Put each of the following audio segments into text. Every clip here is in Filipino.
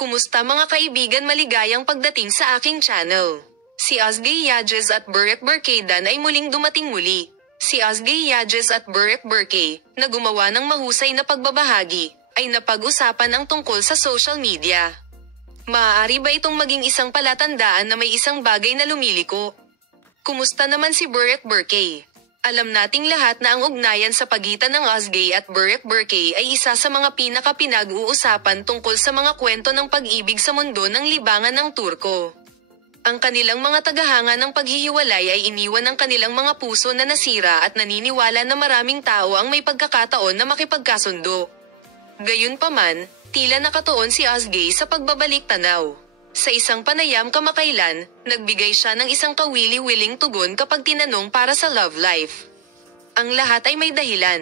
Kumusta mga kaibigan, maligayang pagdating sa aking channel. Si Ozgay Yadges at Burek Burkaydan ay muling dumating muli. Si Ozgay Yadges at Burek Burkay, na gumawa ng mahusay na pagbabahagi, ay napag-usapan ang tungkol sa social media. Maaari ba itong maging isang palatandaan na may isang bagay na lumiliko? Kumusta naman si Burek Burkay? Alam nating lahat na ang ugnayan sa pagitan ng Ozgay at Burek Burkay ay isa sa mga pinaka-pinag-uusapan tungkol sa mga kwento ng pag-ibig sa mundo ng libangan ng Turko. Ang kanilang mga tagahanga ng paghihiwalay ay iniwan ng kanilang mga puso na nasira at naniniwala na maraming tao ang may pagkakataon na makipagkasundo. Gayunpaman, tila nakatuon si Ozgay sa pagbabalik tanaw. Sa isang panayam kamakailan, nagbigay siya ng isang kawili-wiling tugon kapag tinanong para sa love life. Ang lahat ay may dahilan.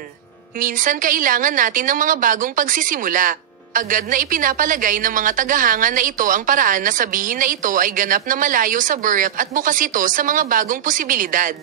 Minsan kailangan natin ng mga bagong pagsisimula. Agad na ipinapalagay ng mga tagahanga na ito ang paraan na sabihin na ito ay ganap na malayo sa Burek at bukas ito sa mga bagong posibilidad.